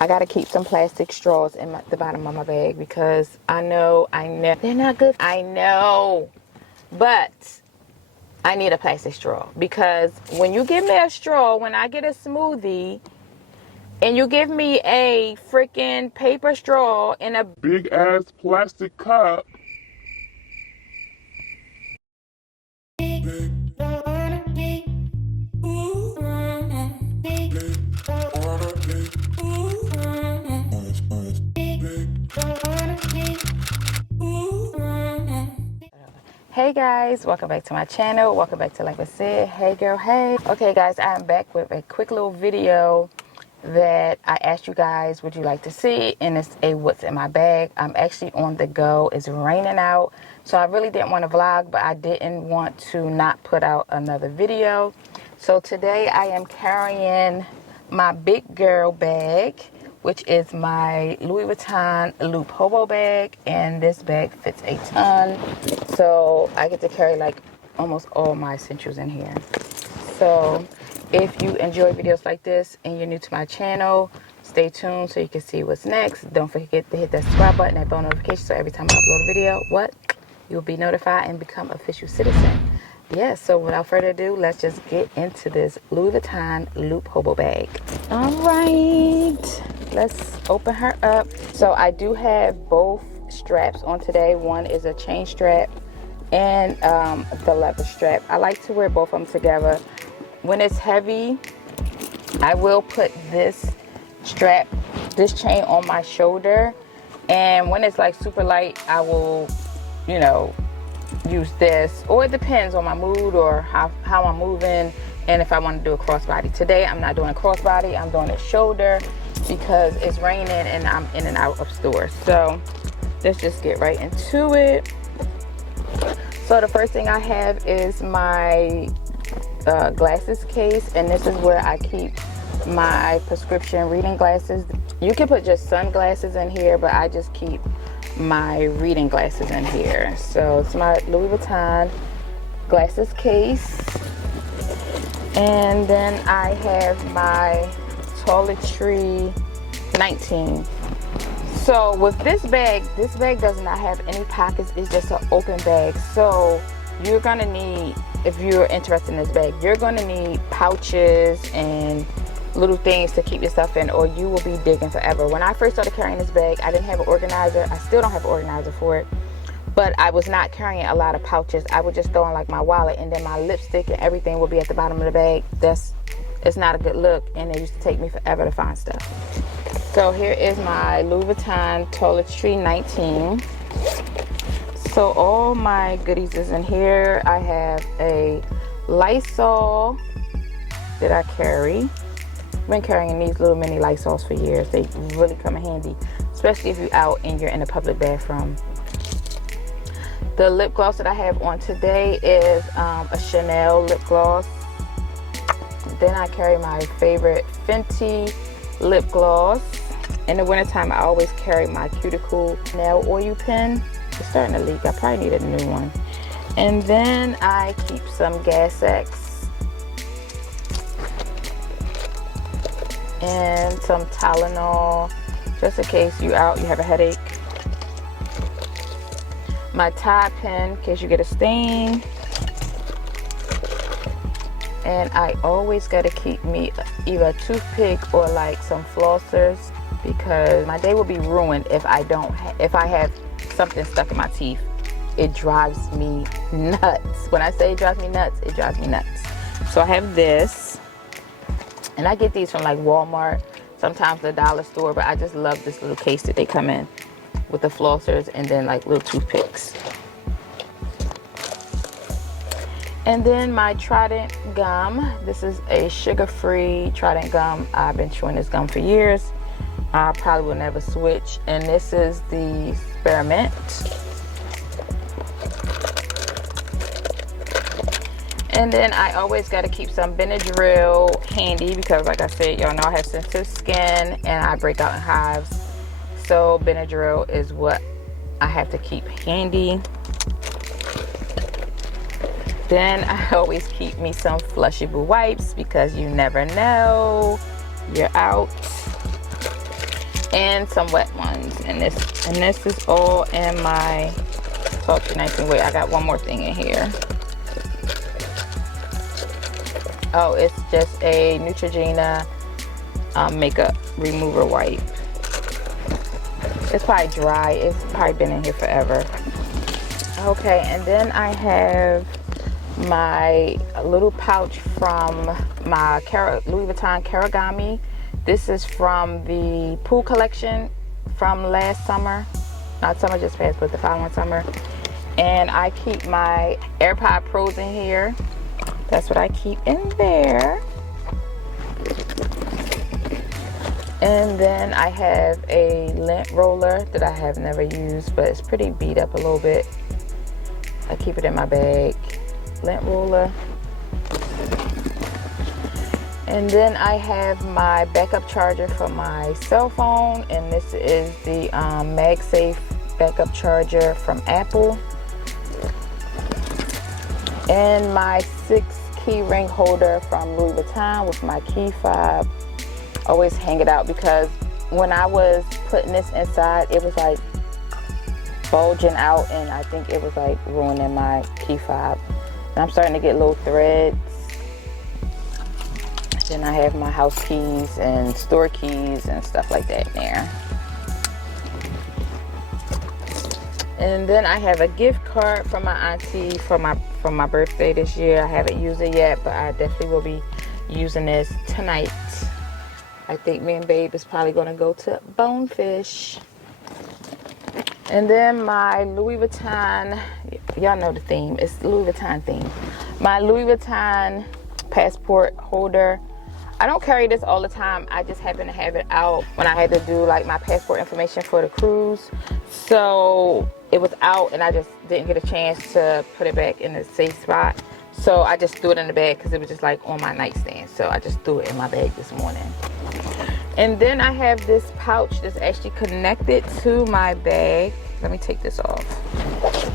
I gotta keep some plastic straws in the bottom of my bag because I know they're not good. I know, but I need a plastic straw because when you give me a straw, when I get a smoothie, and you give me a freaking paper straw in a big ass plastic cup. Hey guys, welcome back to my channel. Welcome back to Like I Said. Hey girl, hey. Okay guys, I am back with a quick little video that I asked you guys would you like to see, and it's a what's in my bag. I'm actually on the go. It's raining out, so I really didn't want to vlog, but I didn't want to not put out another video. So today I am carrying my big girl bag, which is my Louis Vuitton Loop Hobo bag, and this bag fits a ton, so I get to carry like almost all my essentials in here. So if you enjoy videos like this and you're new to my channel, stay tuned so you can see what's next. Don't forget to hit that subscribe button, that bell notification, so every time I upload a video, you'll be notified and become official citizen. Yeah, so without further ado, let's just get into this Louis Vuitton Loop Hobo bag. All right, let's open her up. So I do have both straps on today. One is a chain strap and the leather strap. I like to wear both of them together. When it's heavy, I will put this strap, this chain on my shoulder, and when it's like super light, I will, you know, use this, or it depends on my mood or how I'm moving and if I want to do a crossbody. Today I'm not doing a crossbody, I'm doing a shoulder because it's raining and I'm in and out of stores. So let's just get right into it. So the first thing I have is my glasses case, and this is where I keep my prescription reading glasses. You can put just sunglasses in here, but I just keep my reading glasses in here. So it's my Louis Vuitton glasses case, and then I have my Toiletry 19. So with this bag does not have any pockets. It's just an open bag. So you're gonna need, if you're interested in this bag, you're gonna need pouches and little things to keep your stuff in, or you will be digging forever. When I first started carrying this bag, I didn't have an organizer. I still don't have an organizer for it, but I was not carrying a lot of pouches. I would just throw in like my wallet, and then my lipstick and everything would be at the bottom of the bag. It's not a good look, and it used to take me forever to find stuff. So here is my Louis Vuitton Toiletry 19. So all my goodies is in here. I have a Lysol that I carry. I've been carrying these little mini Lysols for years. They really come in handy, especially if you're out and you're in a public bathroom. The lip gloss that I have on today is a Chanel lip gloss. Then I carry my favorite Fenty lip gloss. In the wintertime, I always carry my Cuticle nail oil pen. It's starting to leak. I probably need a new one. And then I keep some Gas X and some Tylenol, just in case you out, you have a headache. My Tide pen, in case you get a stain. And I always gotta keep me either a toothpick or like some flossers, because my day will be ruined if I have something stuck in my teeth. It drives me nuts. When I say it drives me nuts, it drives me nuts. So I have this, and I get these from like Walmart, sometimes the dollar store, but I just love this little case that they come in with the flossers and then like little toothpicks. And then my Trident Gum. This is a sugar-free Trident Gum. I've been chewing this gum for years. I probably will never switch. And this is the Spearmint. And then I always got to keep some Benadryl handy because, like I said, y'all know I have sensitive skin and I break out in hives. So Benadryl is what I have to keep handy. Then I always keep me some flushable wipes because you never know, you're out. and some wet ones. And this is all in my Talk to 19. Wait, I got one more thing in here. Oh, it's just a Neutrogena makeup remover wipe. It's probably dry. It's probably been in here forever. Okay, and then I have my little pouch from my Louis Vuitton Karagami. This is from the pool collection from last summer. Not summer just passed, but the following summer. And I keep my AirPod Pros in here. That's what I keep in there. And then I have a lint roller that I have never used, but it's pretty beat up a little bit. I keep it in my bag. Lint roller. And then I have my backup charger for my cell phone, and this is the MagSafe backup charger from Apple. And my 6 key ring holder from Louis Vuitton with my key fob. Always hang it out because when I was putting this inside, it was like bulging out, and I think it was like ruining my key fob. And I'm starting to get little threads. Then I have my house keys and store keys and stuff like that in there. And then I have a gift card from my auntie for my birthday this year. I haven't used it yet, but I definitely will be using this tonight. I think me and Babe is probably going to go to Bonefish. And then my Louis Vuitton, y'all know the theme, it's Louis Vuitton theme. My Louis Vuitton passport holder. I don't carry this all the time. I just happen to have it out when I had to do like my passport information for the cruise. So it was out and I just didn't get a chance to put it back in the safe spot. So I just threw it in the bag because it was just like on my nightstand. So I just threw it in my bag this morning. And then I have this pouch that's actually connected to my bag. Let me take this off.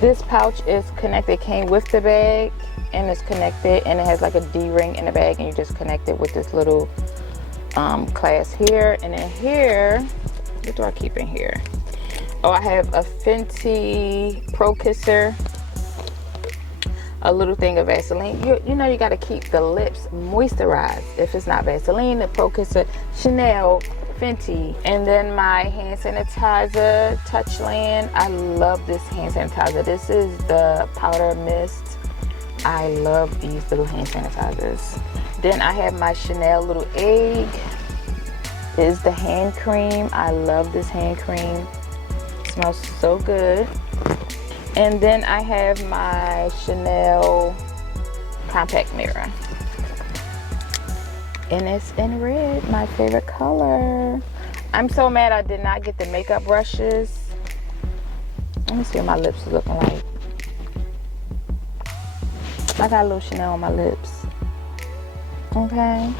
This pouch is connected, came with the bag, and it's connected, and it has like a D-ring in the bag, and you just connect it with this little clasp here. And then here, what do I keep in here? Oh, I have a Fenty Pro Kisser, a little thing of Vaseline. You know you got to keep the lips moisturized. If it's not Vaseline, the Pro Kisser, Chanel, Fenty. And then my hand sanitizer, Touchland. I love this hand sanitizer. This is the powder mist. I love these little hand sanitizers. Then I have my Chanel little egg. Is the hand cream. I love this hand cream. It smells so good. And then I have my Chanel compact mirror. And it's in red, my favorite color. I'm so mad I did not get the makeup brushes. Let me see what my lips are looking like. I got a little Chanel on my lips. Okay.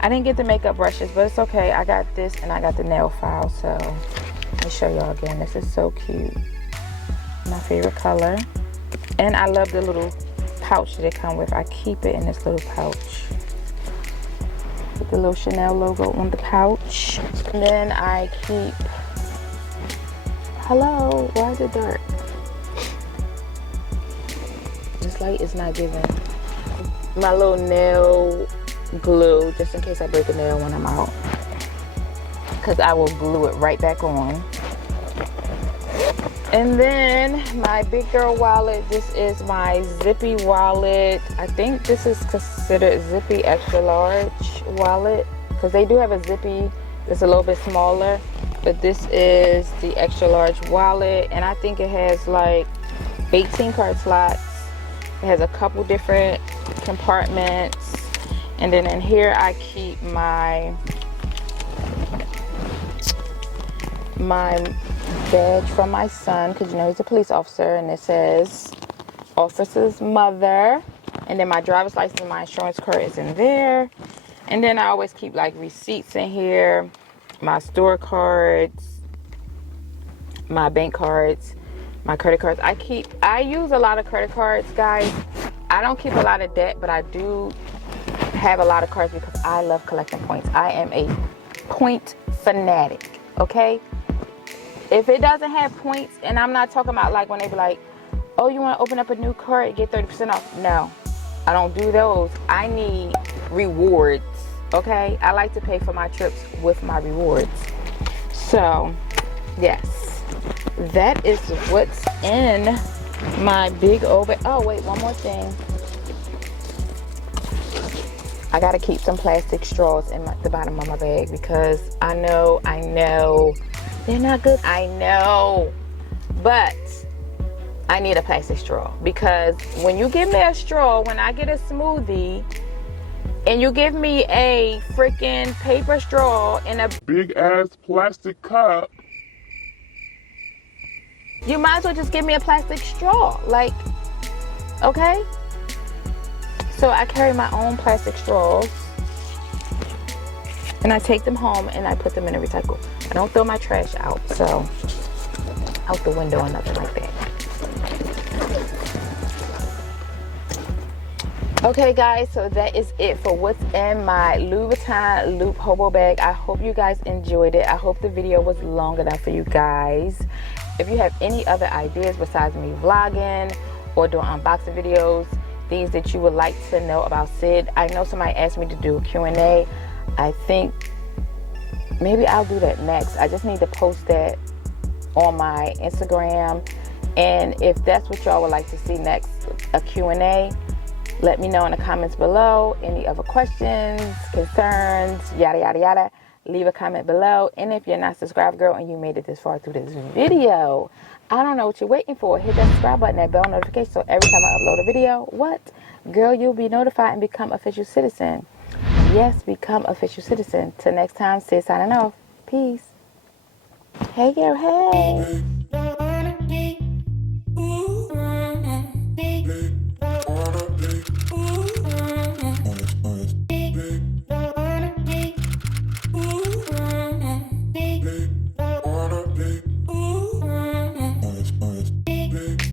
I didn't get the makeup brushes, but it's okay. I got this and I got the nail file. So let me show y'all again. This is so cute. My favorite color. And I love the little pouch that it comes with. I keep it in this little pouch with the little Chanel logo on the pouch. And then I keep, hello, why is it dark? This light is not giving. My little nail glue, just in case I break a nail when I'm out, because I will glue it right back on. And then my big girl wallet. This is my Zippy Wallet. I think this is considered Zippy extra large wallet, because they do have a Zippy that's a little bit smaller, but this is the extra large wallet, and I think it has like 18 card slots. It has a couple different compartments, and then in here I keep my badge from my son, because you know he's a police officer, and it says officer's mother. And then my driver's license and my insurance card is in there. And then I always keep like receipts in here, my store cards, my bank cards, my credit cards. I use a lot of credit cards, guys. I don't keep a lot of debt, but I do have a lot of cards because I love collecting points. I am a point fanatic. okay? If it doesn't have points, and I'm not talking about like when they be like, oh, you want to open up a new cart, get 30% off. No, I don't do those. I need rewards, okay? I like to pay for my trips with my rewards. So, yes, that is what's in my big old bag. Oh, wait, one more thing. I got to keep some plastic straws in the bottom of my bag because I know, they're not good. I know, but I need a plastic straw because when you give me a straw, when I get a smoothie, and you give me a freaking paper straw in a big ass plastic cup, you might as well just give me a plastic straw. Like, okay? So I carry my own plastic straws and I take them home and I put them in a recycle. I don't throw my trash out, so out the window or nothing like that. Okay guys, so that is it for what's in my Louis Vuitton Loop Hobo bag. I hope you guys enjoyed it. I hope the video was long enough for you guys. If you have any other ideas besides me vlogging or doing unboxing videos, things that you would like to know about Syd. I know somebody asked me to do a Q&A. I think maybe I'll do that next. I just need to post that on my Instagram. And if that's what y'all would like to see next, a Q&A, let me know in the comments below. Any other questions, concerns, yada, yada, yada. Leave a comment below. And if you're not subscribed, girl, and you made it this far through this video, I don't know what you're waiting for. Hit that subscribe button, that bell notification, so every time I upload a video, what? Girl, you'll be notified and become official citizen. Yes, become official citizen. Till next time, Syd signing off. Peace. Hey, girl, hey.